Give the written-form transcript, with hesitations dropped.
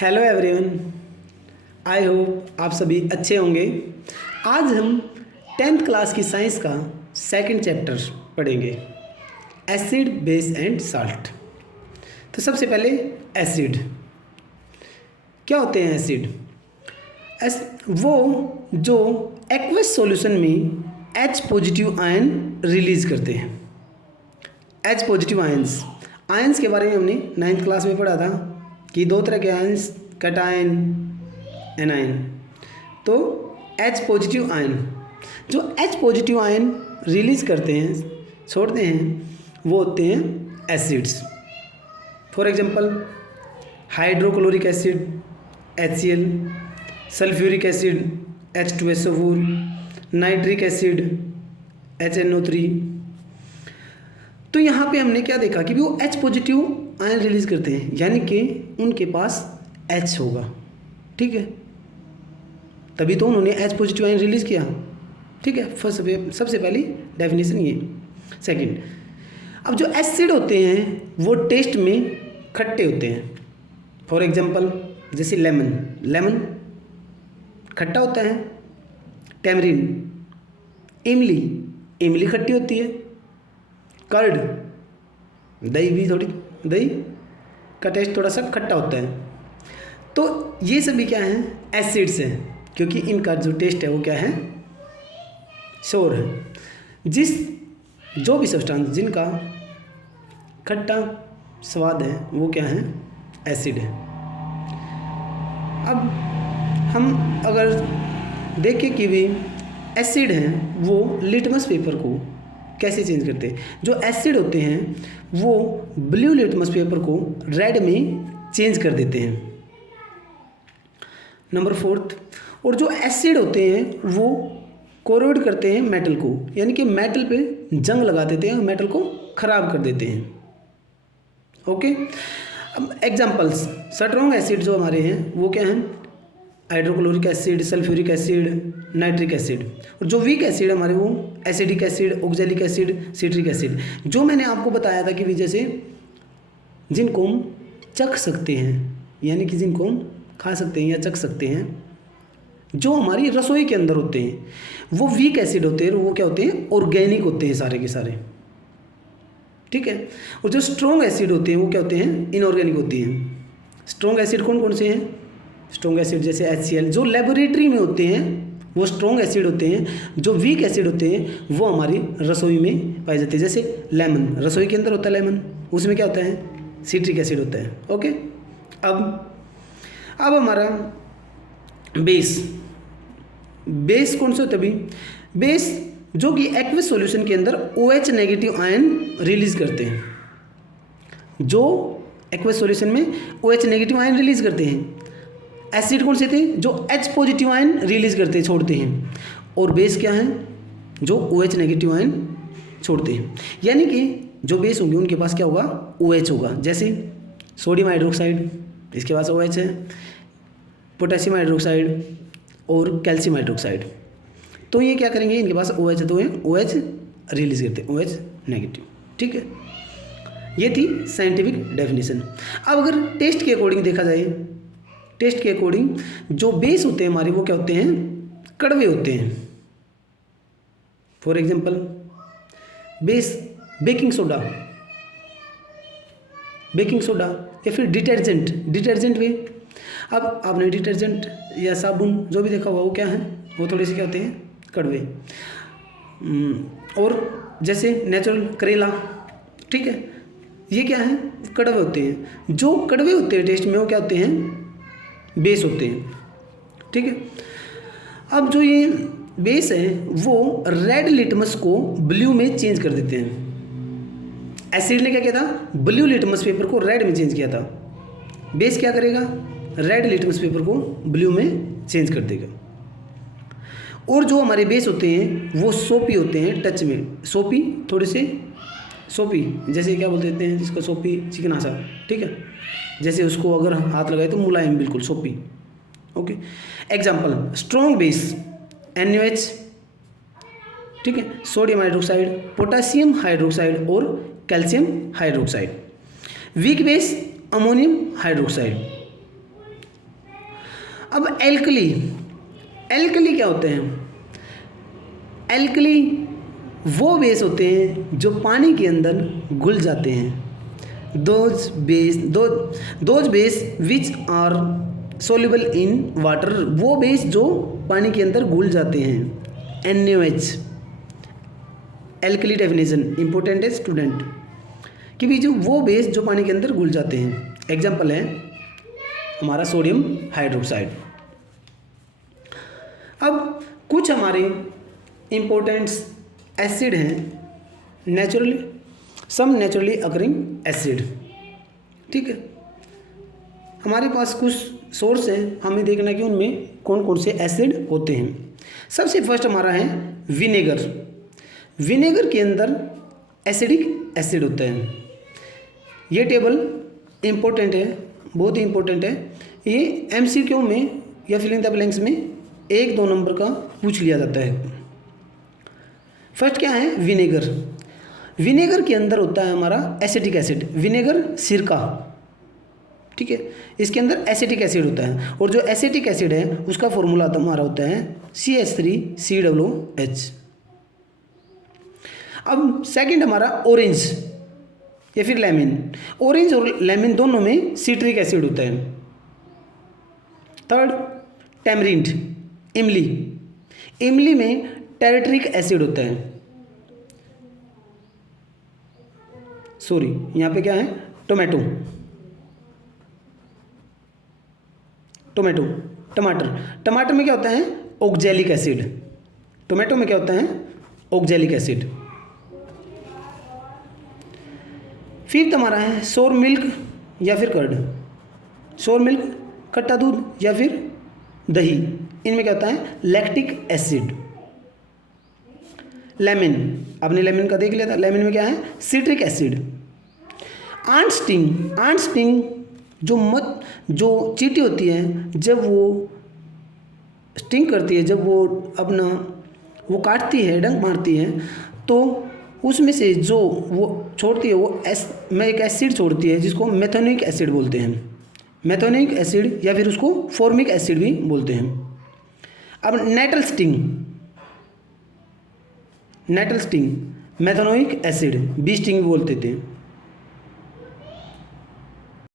Hello everyone, I hope आप सभी अच्छे होंगे। आज हम 10th क्लास की साइंस का सेकंड चैप्टर पढ़ेंगे, एसिड बेस एंड साल्ट। तो सबसे पहले एसिड क्या होते हैं। एसिड वो जो एक्वस सॉल्यूशन में H पॉजिटिव आयन रिलीज करते हैं। H पॉजिटिव आयंस के बारे में हमने 9th क्लास में पढ़ा था कि दो तरह के आयंस, कैटायन, एनायन। तो H पॉजिटिव आयन, जो H पॉजिटिव आयन रिलीज करते हैं, छोड़ते हैं, वो होते हैं acids. For example hydrochloric acid HCl, sulphuric acid H2SO4, nitric acid HNO3। तो यहाँ पे हमने क्या देखा कि वो H पॉजिटिव आयन रिलीज करते हैं, यानी कि उनके पास H होगा। ठीक है, तभी तो उन्होंने H पॉजिटिव आयन रिलीज किया। ठीक है, सबसे पहली डेफिनेशन ये। सेकंड, अब जो एसिड होते हैं वो टेस्ट में खट्टे होते हैं। फॉर एग्जांपल जैसे लेमन खट्टा होता है। टैमरिन, इमली खट्टी होती है। कर्ड, दही का टेस्ट थोड़ा सा खट्टा होता है। तो ये सभी क्या हैं, एसिड्स हैं, क्योंकि इनका जो टेस्ट है वो क्या है, श्योर है। जो भी सब्सटेंस जिनका खट्टा स्वाद है वो क्या है, एसिड है। अब हम अगर देखें कि भी एसिड हैं वो लिटमस पेपर को कैसे चेंज करते हैं। जो एसिड होते हैं वो ब्लू लिटमस पेपर को रेड में चेंज कर देते हैं। नंबर 4, और जो एसिड होते हैं वो कोरोड करते हैं मेटल को, यानी कि मेटल पे जंग लगा देते हैं और मेटल को खराब कर देते हैं। ओके, अब एग्जांपल्स, स्ट्रॉन्ग एसिड जो हमारे हैं वो क्या हैं, hydrochloric acid, sulphuric acid, nitric acid. और जो वीक एसिड हमारे वो acidic acid, oxalic acid, citric acid. जो मैंने आपको बताया था कि वजह से जिनको हम चख सकते हैं, यानी कि जिनको हम खा सकते हैं या चख सकते हैं, जो हमारी रसोई के अंदर होते हैं, वो वीक एसिड होते हैं। वो क्या होते हैं, ऑर्गेनिक होते हैं सारे के सारे। ठीक है, और जो स्ट्रॉन्ग एसिड होते हैं वो क्या होते हैं, इनऑर्गेनिक होती हैं। स्ट्रॉन्ग एसिड कौन कौन से हैं, स्ट्रॉन्ग एसिड जैसे HCl जो लेबोरेटरी में होते हैं वो स्ट्रॉन्ग एसिड होते हैं। जो वीक एसिड होते हैं वो हमारी रसोई में पाए जाते हैं। जैसे लेमन, रसोई के अंदर होता है लेमन, उसमें क्या होता है, सिट्रिक एसिड होता है। ओके, अब हमारा बेस कौन सा होता है, बेस जो कि एक्वस सॉल्यूशन के अंदर OH नेगेटिव आयन रिलीज करते हैं। जो एक्वस सॉल्यूशन में OH नेगेटिव आयन रिलीज करते हैं। एसिड कौन से थे, जो H पॉजिटिव आयन रिलीज करते हैं, छोड़ते हैं। और बेस क्या है, जो OH नेगेटिव आयन छोड़ते हैं। यानी कि जो बेस होंगे उनके पास क्या होगा, OH होगा। जैसे सोडियम हाइड्रोक्साइड, इसके पास OH है, पोटेशियम हाइड्रोक्साइड और कैल्शियम हाइड्रोक्साइड। तो ये क्या करेंगे, इनके पास OH है तो ये OH रिलीज करते हैं, OH नेगेटिव। ठीक है, ये थी साइंटिफिक डेफिनेशन। अब अगर टेस्ट के अकॉर्डिंग देखा जाए, टेस्ट के अकॉर्डिंग जो बेस होते हैं हमारे वो क्या होते हैं, कड़वे होते हैं। For example base baking soda या फिर डिटर्जेंट भी। अब आपने डिटर्जेंट या साबुन जो भी देखा हुआ वो क्या है, वो थोड़े से क्या होते हैं, कड़वे। और जैसे नेचुरल करेला, ठीक है, ये क्या है, कड़वे होते हैं। जो कड़वे होते हैं टेस्ट में वो क्या होते हैं, बेस होते हैं। ठीक है, अब जो ये बेस है वो रेड लिटमस को ब्लू में चेंज कर देते हैं। एसिड ने क्या किया था, ब्लू लिटमस पेपर को रेड में चेंज किया था। बेस क्या करेगा, रेड लिटमस पेपर को ब्लू में चेंज कर देगा। और जो हमारे बेस होते हैं वो सोपी होते हैं, टच में सोपी, थोड़े से सोपी, जैसे क्या बोल देते हैं जिसको, सोपी चिकनासा। ठीक है, जैसे उसको अगर हाथ लगाए तो मुलायम, बिल्कुल सोपी। Okay, example strong base NaOH, ठीक है, सोडियम हाइड्रोक्साइड, पोटेशियम हाइड्रोक्साइड और calcium hydroxide. Weak base ammonium hydroxide. अब एल्कली, एल्कली क्या होते हैं? एल्कली वो बेस होते हैं जो पानी के अंदर घुल जाते हैं। Those base which are soluble in water, वो बेस जो पानी के अंदर घुल जाते हैं। NaOH एल्कली डेफिनेशन इंपॉर्टेंट है स्टूडेंट, कि भी जो वो बेस जो पानी के अंदर घुल जाते हैं। एग्जाम्पल है हमारा सोडियम हाइड्रोक्साइड। अब कुछ हमारे इम्पोर्टेंट एसिड हैं, नेचुरली सम नेचुरली अकरिंग एसिड। ठीक है, हमारे पास कुछ सोर्स हैं, हमें देखना है कि उनमें कौन कौन से एसिड होते हैं। सबसे फर्स्ट हमारा है विनेगर। विनेगर के अंदर एसिडिक एसिड होता है। ये टेबल इम्पोर्टेंट है, बहुत ही इम्पोर्टेंट है। ये MCQ में या फिल इन द ब्लैंक्स में 1-2 नंबर का पूछ लिया जाता है। फर्स्ट क्या है? विनेगर। विनेगर के अंदर होता है हमारा एसिटिक एसिड। विनेगर सिरका, ठीक है, इसके अंदर एसिटिक एसिड होता है, और जो एसिटिक एसिड है उसका फॉर्मूला हमारा होता है CH3COOH। अब सेकंड हमारा ऑरेंज या फिर लेमन। ऑरेंज और लेमन दोनों में सिट्रिक एसिड होता है। थर्ड टैमरिंड, इमली। इमली में टेरेट्रिक एसिड होता है। सॉरी, यहाँ पे क्या है? टोमेटो, टोमेटो, टमाटर। टमाटर में क्या होता है? Oxalic acid. टोमेटो में क्या होता है? Oxalic acid. फिर हमारा है सोर मिल्क या फिर कर्ड। सोर मिल्क, खट्टा दूध या फिर दही, इनमें क्या होता है? Lactic acid. लेमन, आपने लेमन का देख लिया था। लेमन में क्या है? Citric acid. Ant sting, ant sting जो चींटी होती है, जब वो स्टिंग करती है, जब वो काटती है, डंक मारती है, तो उसमें से जो वो छोड़ती है वो एक एसिड छोड़ती है जिसको मेथोनिक एसिड बोलते हैं। मेथोनिक एसिड या फिर उसको फॉर्मिक एसिड भी बोलते हैं। अब nettle sting, nettle sting methanoic acid, bee sting भी बोलते थे।